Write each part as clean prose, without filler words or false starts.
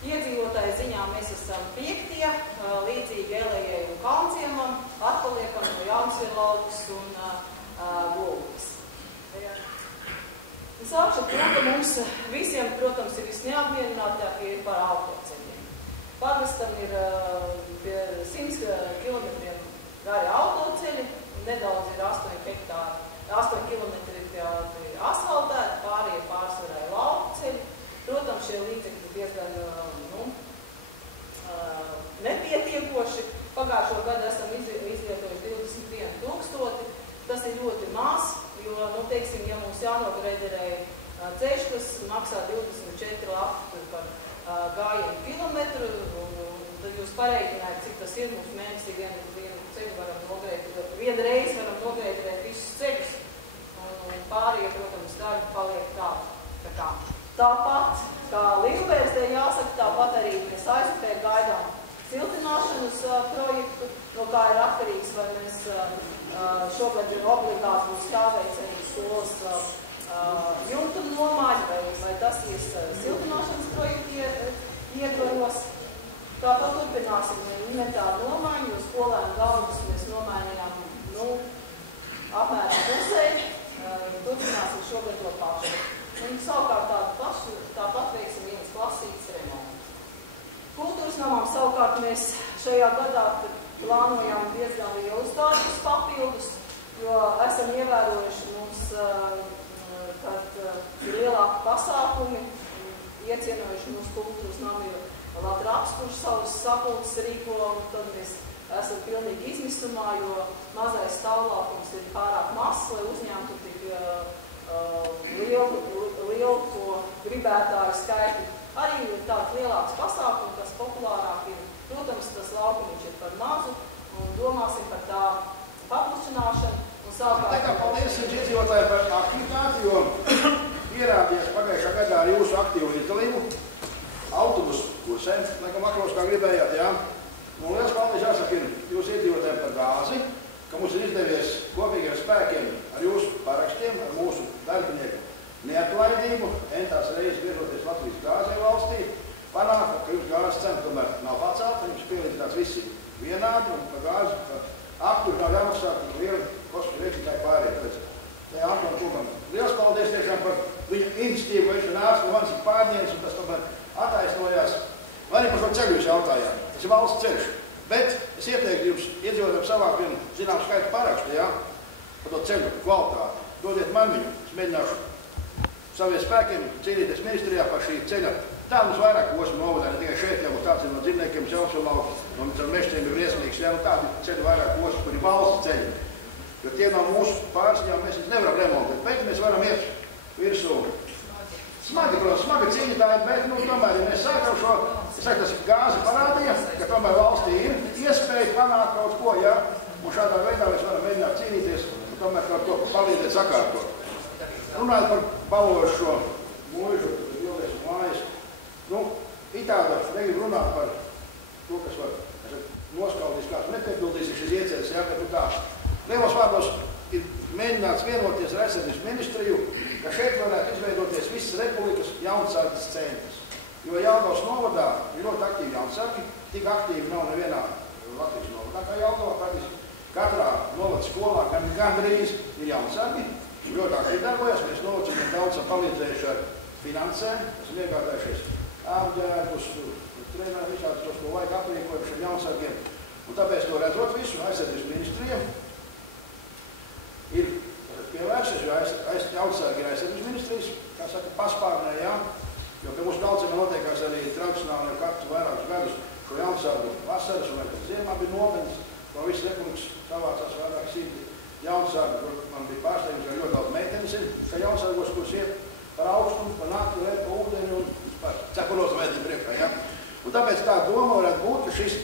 Iedzīvotāju ziņā mēs esam 5. Līdzīgi Elējai un Kalnciemam, atpaliekam no Jaunsielaukas un Golubas. Sākšu to, ka mums visiem, protams, ir visneapmierinātākie ir par autoceļiem. Pagastam ir pie 100 kilometriem gari autoceļi, nedaudz ir 8 kilometri ir asfaltēti, pārējie pārsvarā ir lauku ceļi. Protams, šie līdzekļi ir diezgan nepietiekoši. Pagājušo gadu esam izvietojuši 21 000. Tas ir ļoti maz, jo, teiksim, ja mums jānogrēderē ceļš, kas maksā 24 lati par gājienu kilometru, tad jūs pareiķinājat, cik tas ir. Mums mēnesī vienu ceļu varam nogrēderēt, vienu reizi varam nogrēderēt visus ceļus, un pārējie, protams, darbi paliek tā. Tāpat, kā Lielbērzdē jāsaka, tāpat arī mēs aizpē gaidām siltināšanas projektu, no kā ir atkarīgs, vai mēs šogad obligāti mums jāveic arī skolas jumtu nomaiņa, vai tas ir siltināšanas projekti ietvaros. Tāpat turpināsim inventāru nomaiņu, jo skolēnu galvas mēs nomainījām apmēram pusē, turpināsim šogad to pašu. Un savukārt tāpat veiksim vienas klasītas remontu. Kultūras namām savukārt mēs šajā gadā plānojam diezgan lielus darbus papildus, jo esam ievērojuši mums, kad ir lielāki pasākumi, iecienojuši mūsu kultūras namu, jo Latvijas kurš savus sapulces rīko, un tad mēs esam pilnīgi izmisumā, jo mazais stāvlākums ir pārāk mazs, lai uzņemtu tik lielu to gribētāju skaitu. Arī ir tāds lielāks pasākums, kas populārāk ir. Protams, tas laukumiņš ir par mazu, un domāsim par tā paplašināšanu. Tā kā paldies jums iedzīvotāji par aktivitāti, jo pierādījās pagājušā gadā ar jūsu aktīvu līdzdalību. Autobusu kursē, laikam vakros, kā gribējāt, jā. Un liels paldies jāsaka jūsu iedzīvotājiem par gāzi, ka mums ir izdevies kopīgiem spēkiem ar jūsu parakstiem, ar mūsu darbinieku neatlaidību, entās reizes biežoties Latvijas gāzē valstī, panāk, ka jums gāzes cena tomēr nav pacelta, jums pielīdzinās visi vienādi, un ka gāzi, ka apturi nav jāmaksā, ka liela kosmosa rēķinātāji pārējie. Tā Antoni kungam liels paldies tiešām par viņa iniciatīvu, ka viņš ir nācis no manis pārņēmis, un tas tomēr attaisnojās. Arī par šo ceļu jūs jautājāt. Tas ir valsts ceļš. Bet es ieteiktu jums iedzīvotājiem savākt vienu zinām skaitu parakstu, jā, par to ceļu kvalitāti. Dodiet man viņu. Es mēģināšu saviem spēkiem cīnīties ministrijā par šī ceļa. Tā mums vairāk posmu novadā, ne tikai šeit, jau tāds ir no Dzirniekiem, Jaunsielauku, un ar Mežtiem ir briesmīgs, jā, un tādi ceļi vairāk posmu, kur ir valsts ceļi. Jo tie no mūsu pārziņām mēs nevaram remontēt, bet mēs varam iet virsū. Smagi, protams, smaga cīņitāji, bet, tomēr, ja mēs sākam šo, tas gāzi parādīja, ka tomēr valstī ir iespēja panākt kaut ko, jā, un šādā veidā mēs varam mēģināt cīnīties, un tomēr kaut ko palīdzēt sakārtot. Runājot par balošu šo mūžu, Vilnies un mājas, ir tāda, negribu runāt par to, kas var, noskaudīs, kāds nepiepildīs šis ieceres, jā, bet tā. Lielos vārdos ir mēģināts vienoties ar aizsardzības ministriju, ka šeit varētu izveidoties visas republikas jaunsardzes centrs. Jo Jelgavas novadā ir ļoti aktīvi jaunsargi, tik aktīvi nav nevienā Latvijas novadā kā Jelgavā, praktiski katrā novadas skolā gandrīz ir jaunsargi. Ļoti aktīvi darbojas, mēs novacījiem daudz palīdzējuši ar finansēm, esam iegādājušies apģērbus, trenēri, visādus tos, ko vajag aprīkojušiem jaunsargiem. Un tāpēc to redzot visu aizsardzības ministrijiem ir pievērsies, jo jaunsargi ir aizsardzības ministrijas, kā saka, paspārnē, jā, jo pie mūsu Kalciemā notiekās arī tradicionāli katru vairākus gadus šo jaunsargu vasaras un arī ziemā bija nometnes, no visas republikas savācās vairāk 100 jaunsargu, kur man bija pārsteigums, ka ļoti daudz meitenes ir, ka jaunsargos, kurus iet par augstumu, par nakti, vēl pa ūdeni un par cepuros mēdī priekšā, jā. Un tāpēc tā doma varētu būt, ka šis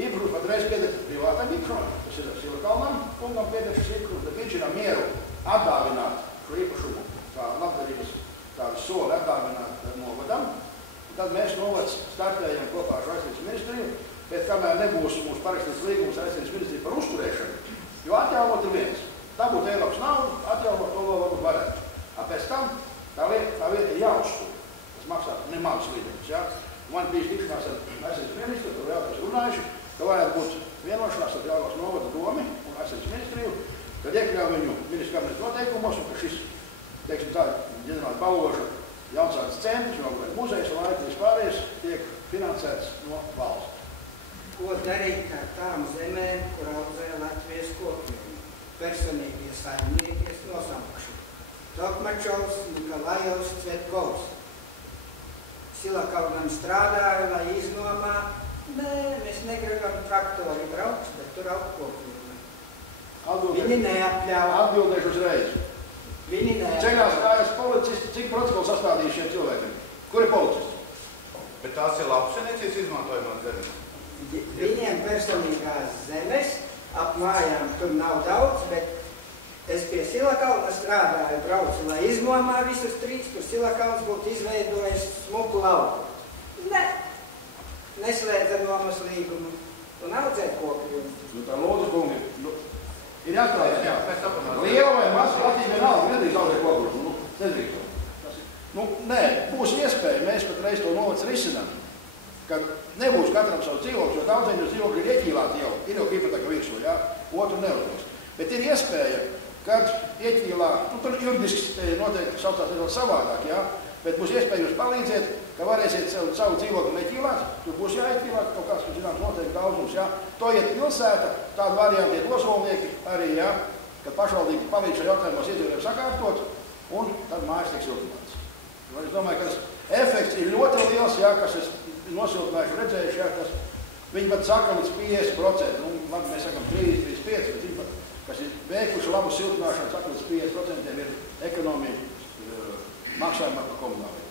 īpašums patreiz pieder privātam īpašumam, tas ir Silkalnam, kungam pieder šis īpašums, bet viņš ir mieru atdāvināt šo īpašumu, kā labdarības tādu soli atdāvināt novadam. Un tad mēs novads startējam kopā ar šo aizsardzības ministriju, bet kamēr nebūs mūsu parakstīts līgums ar aizsardzības ministriju par uzturēšanu, jo atjaunot ir viens. Tā būtu Eiropas nauda, atjaunot to vēl varbūt varētu. Pēc tam tā vieta ir jāuztur. Tas maksā nemagas līdzekļus, jā. Man bija tikšanās ar Veselības ministru, tur jautājums runājuši, ka vajag būt vienošanās ar Jelgavas novada domi un Veselības ministriju, kad iekļauj viņu ministru kabinetes noteikumos, un ka šis, teiksim tā, ģenerāla Baloža jaunsādes centrs, vai muzejs un laiks vispārējais tiek finansēts no valsts. Ko darīt ar tām zemēm, kur audzē Latvijas kokļiem? Personīgie saimnieki es nosaukšu. Tokmačovs, Nikolajovs, Cvetkovs. Silakaunam strādāja, lai iznomā. Nē, mēs negribam traktori braukt, bet tur augkokļiem. Viņi neapļauj. Atbildēšu uzreiz. Viņi neapļauj. Ceļās kājas policisti, cik protokolu sastādījuši šiem cilvēkiem? Kur ir policisti? Bet tās ir lauksaimniecības izmantojumās zemes. Viņiem personīgās zemes ap mājām tur nav daudz, bet es pie Silakauna strādāju, braucu, lai iznomā visus trīs, kur Silakauns būtu izveidojis smuku lauku. Ne, neslēdza nomas līgumu un audzē kokļu. Nu tā lūdzu, kungi, ir jāstrādāt, jā. Liela vai maza Latvija vienalga, nedrīkst audzēt kokļu. Nu, nedrīkst. Nu, nē, būs iespēja, mēs pat reiz to novads risinām, ka nebūs katram savu dzīvokļu, jo daudziem uz dzīvokļu ir ieķīlāti jau, ir jau hipoteka virsū, jā, otru neuzliks. Bet ir iespēja, kad ieķīlā, nu, tur juridiski noteikti saucās nedaudz savādāk, jā, bet būs iespēja jums palīdzēt, ka varēsiet savu dzīvokli neķīlāt, tur būs jāieķīlāt kaut kāds, zināms, noteikti daudzums, jā. To iet pilsēta, tādu variantu iet Ozolnieki arī, jā, kad pašvaldība palīdz šo jautājumos iedzīvotājiem sakārtot, un tad mājas tiek siltināts. Es domāju, ka tas efekts ir ļoti liels, jā, kas es nosiltinājuši redzējuši, jā, tas viņi pat saka līdz 50%, nu, labi, mēs sakam 30, 35%, bet viņi pat, kas ir veikuši labu siltināšanu, saka līdz 50% ir ekonomija maksājumā par komunāliem.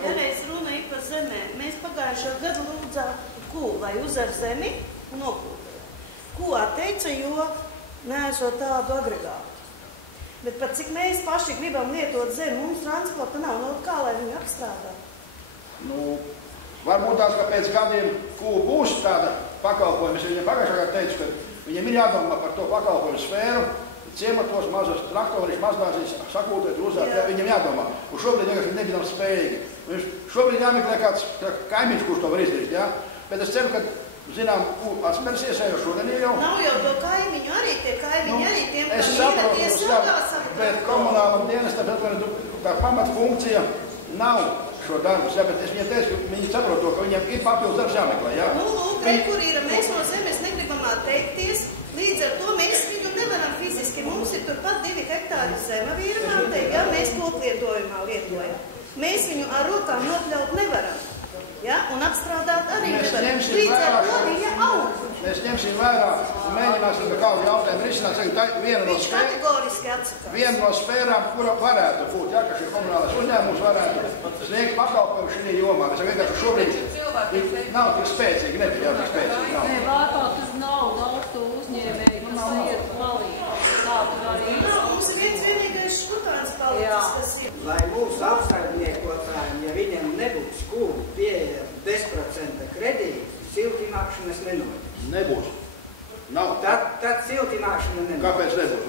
Ja reiz runa ir par zemēm, mēs pagājušo gadu lūdzām kū, lai uzar zemi un nokūtē. Kū atteica, jo neesot tādu agregātu. Bet pat cik mēs paši gribam lietot zemi, mums transporta nav, no kā lai viņu apstrādā? Nu, varbūt tās, ka pēc gadiem kū būs tāda pakalpojuma, es viņiem pagājušā gadu teicu, ka viņiem ir jādomā par to pakalpojumu sfēru, ciematos mazos traktoriši, mazdārziņus sakūtēt, uzāt, viņiem jādomā. Un šobrīd vienkārši nebijam spējīgi. Šobrīd jāmeklē kāds kaimiņš, kurš to var izdarīt, jā? Bet es ceru, ka, zinām, atspērsies jau šodien jau. Nav jau to kaimiņu arī, tie kaimiņi arī tiem, es kam ieradies ilgās bet komunālam dienestam, tā pamatfunkcija nav šo darbus, jā, bet es viņiem teicu, ka viņi saprot to, ka viņiem ir papildus darbs jāmeklē, jā. Nu, lūk, kur ir, mēs no zemes negribam atteikties, līdz ar to mēs viņu nevaram fiziski, mums ir turpat 2 hektāri zema vīramātei, ja mēs koplietojumā lietojam. Mēs viņu ar rokām nopļaut nevaram, ja, un apstrādāt arī nevaram. Līdz ar to viņa aug. Mēs ņemsim vērā un mēģināsim kādu jautājumu risināt. Viņš kategoriski atsakās. Viena no sfērām, kura varētu būt, ja, ka šī komunālais uzņēmums varētu sniegt pakalpojumu šī jomā. Mēs vienkārši šobrīd nav tik spēcīgi, nebija jau tik spēcīgi. Nē, vārpāt uz naudu augstu uzņēmēji, kas iet palīdz. Tā tur arī ir. Mums ir viens vienīgais škutāns palīdz, kas ir. Lai mūsu apsaimniekotājiem, ja viņiem nebūs kūri pieejami bezprocenta kredīti, siltināšanas nenotiks. Nebūs. Nav. Tad siltināšana nenotiks. Kāpēc nebūs?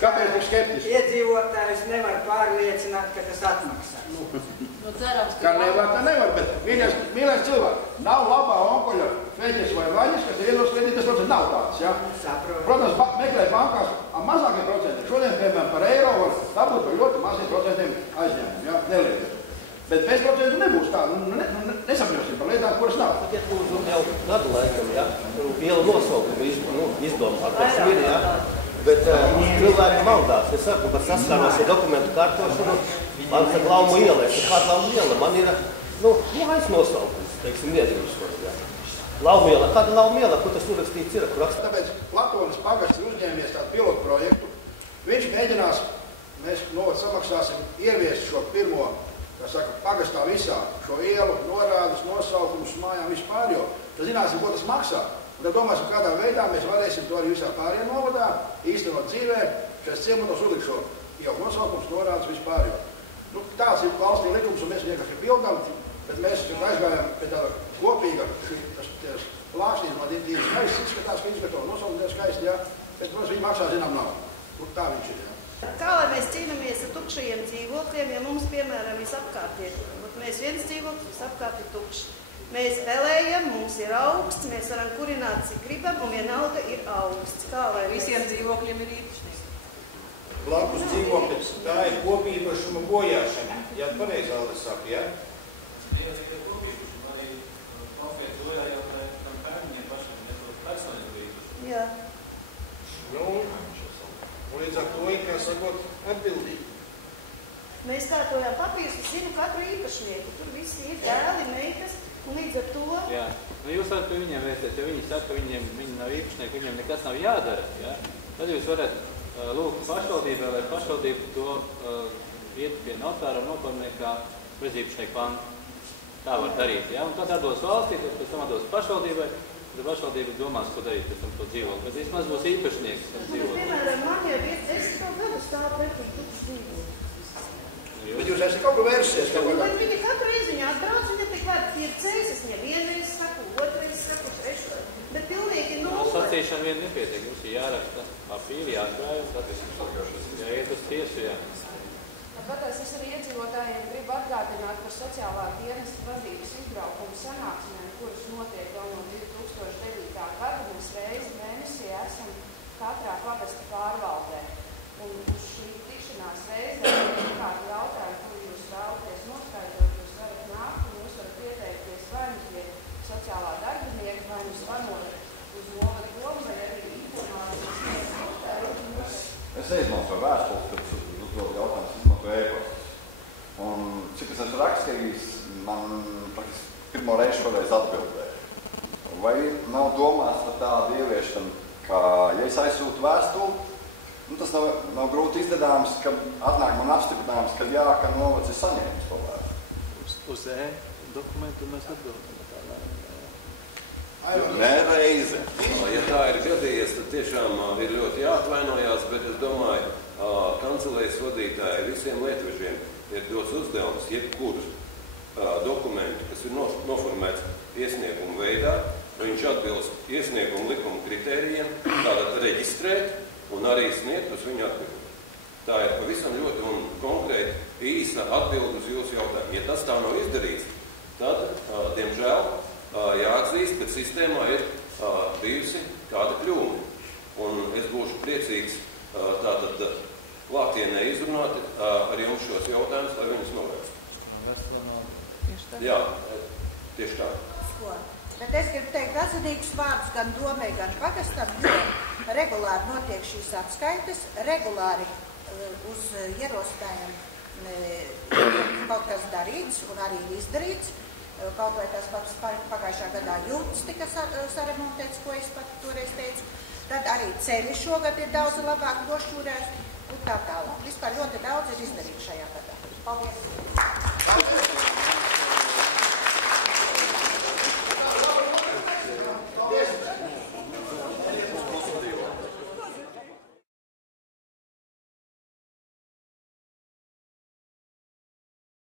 Kāpēc tik skeptiski? Iedzīvotājus nevar pārliecināt, ka tas atmaksā. Nu, cerams, Kā nevar, tā nevar, bet mīļais cilvēks, nav labā onkuļa feģis vai vaļas, kas ir iedos kredītas procenti, nav tāds, jā. Saprotu. Protams, meklēt bankās ar mazākiem procentiem. Šodien, piemēram, par eiro var dabūt par ļoti maziem procentiem aizņēmumu, jā, nelietiet. Bet bez procentu nebūs tā, nesapņosim par lietām, kuras nav. Tikai lūdzu jau gadu laikam, ja, lielu nosaukumu izdomāt, kas ir, ja, bet cilvēki maldās. Es saku, par sastāvos ar dokumentu kārtošanu, man saka Laumu iela, es saku, kāda Laumu iela, man ir, mājas nosaukums, teiksim, iedzīvišķos, ja. Laumu iela, kāda Laumu iela, kur tas urakstīts ir, kur rakstīt? Tāpēc Platonis pagasts ir uzņēmies tādu pilotu projektu. Viņš mēģinās, mēs novads samaksāsim, ieviest šo pirmo, kā saka, pagastā visā šo ielu, norādes, nosaukumus, mājām vispār, jo tad zināsim, ko tas maksā. Un tad domāsim, kādā veidā mēs varēsim to arī visā pārējā novadā īstenot dzīvē, šais ciematos ulikt šo ielu nosaukums, norādes vispār, jo. Nu, tāds ir valstī likums, un mēs vienkārši pildām, bet mēs aizgājām pie tāda kopīga, tas plākstīs no divi skaisti, izskatās, ka izskatot nosaukums ir skaisti, jā, bet, protams, viņi maksā zinām nav. Nu, tā viņš ir, jā. Kā lai mēs cīnāmies ar to tukšajiem dzīvokļiem, ja mums, piemēram, visapkārt ir, mēs viens dzīvoklis, visapkārt ir tukšs. Mēs pelējam, mums ir augsts, mēs varam kurināt, cik gribam, un vienalga ir augsts. Kā lai visiem dzīvokļiem ir īpašnieks? Blakus dzīvokļus, tā ir kopīpašuma bojāšana. Jā, pareizi Aldis saka, jā? Jā. Nu, un līdz ar to ir, kā sakot, atbildīgi. Mēs kārtojām papīrus, es zinu katru īpašnieku. Tur visi ir dēli, meitas, un līdz ar to... Jā, nu jūs varat pie viņiem vērsties, jo viņi saka, ka viņi nav īpašnieki, viņiem nekas nav jādara. Ja? Tad jūs varat lūgt pašvaldībai, lai pašvaldība to iet pie notāra un noformē kā prezīpašnieku pantu. Tā var darīt, ja? Un tad atdos valstī, tad pēc tam atdos pašvaldībai, tad pašvaldība domās, ko darīt pēc tam to dzīvokli. Bet vismaz būs īpašnieks tam dzīvokli. Piemēram, man jau ir 10 gadu stāv pretī tukšs dzīvoklis. Bet jūs esat kaut ko vērsies? Bet viņi katru reizi viņi atbrauc, viņi tik var piecēs, es viņam vienreiz saku, otrreiz saku, trešreiz. Bet pilnīgi no sacīšana vien nepietiek, jums ir jāraksta papīri, jāatkrājas, tad jāiet uz tiesu, jā. Tāpēc es arī iedzīvotājiem gribu atgādināt par sociālā dienesta vadības izbraukumu sanāksmēm, kuras notiek jau no 2009. gada. Mēs reizi mēnesī esam katrā pagasta pārvaldē. Un uz šī tikšanās reizē ir kādi jautājumi, kur jūs vēlaties noskaidrot, jūs varat nākt un jūs varat pieteikties vai nu pie sociālā darbinieka, vai nu zvanot uz novada domu, vai arī informācijas jautājumus. Es neizmantoju vēstules, kad uzdod jautājumus, izmantoju e-pastus. Un cik es esmu rakstījis, man praktiski pirmo reizi šoreiz atbildēju. Vai nav domās par tādu ieviešanu, ka, ja es aizsūtu vēstuli, tas nav grūti izdarāms, kad atnāk man apstiprinājums, ka jā, ka novads ir saņēmis to vēstuli. Uz e-dokumentu mēs atbildam. Nē, reize. Ja tā ir gadījies, tad tiešām ir ļoti jāatvainojās, bet es domāju, kancelējas vadītāji visiem lietuviežiem ir dots uzdevums jebkurus dokumentu, kas ir noformēts iesniegumu veidā, viņš atbilst iesniegumu likuma kritērijiem, tātad reģistrēt un arī sniegt uz viņu atbildi. Tā ir pavisam ļoti un konkrēti īsa atbildi uz jūsu jautājumu. Ja tas tā nav izdarīts, tad, diemžēl, jāatzīst, ka sistēmā ir bijusi kāda kļūme. Un es būšu priecīgs tātad klātienē izrunāt ar jums šos jautājumus, lai viņus novērstu. Jā, tieši tā. Bet es gribu teikt atzinīgus vārdus gan domē, gan pagastam, jo regulāri notiek šīs atskaites, regulāri uz ierosinājumiem kaut kas darīts un arī izdarīts. Kaut vai tās pagājušā gadā jūtas tika saremontēts, ko es pat toreiz teicu. Tad arī ceļi šogad ir daudz labāk nošķūrēs un tā tālāk. Vispār ļoti daudz ir izdarīts šajā gadā. Paldies!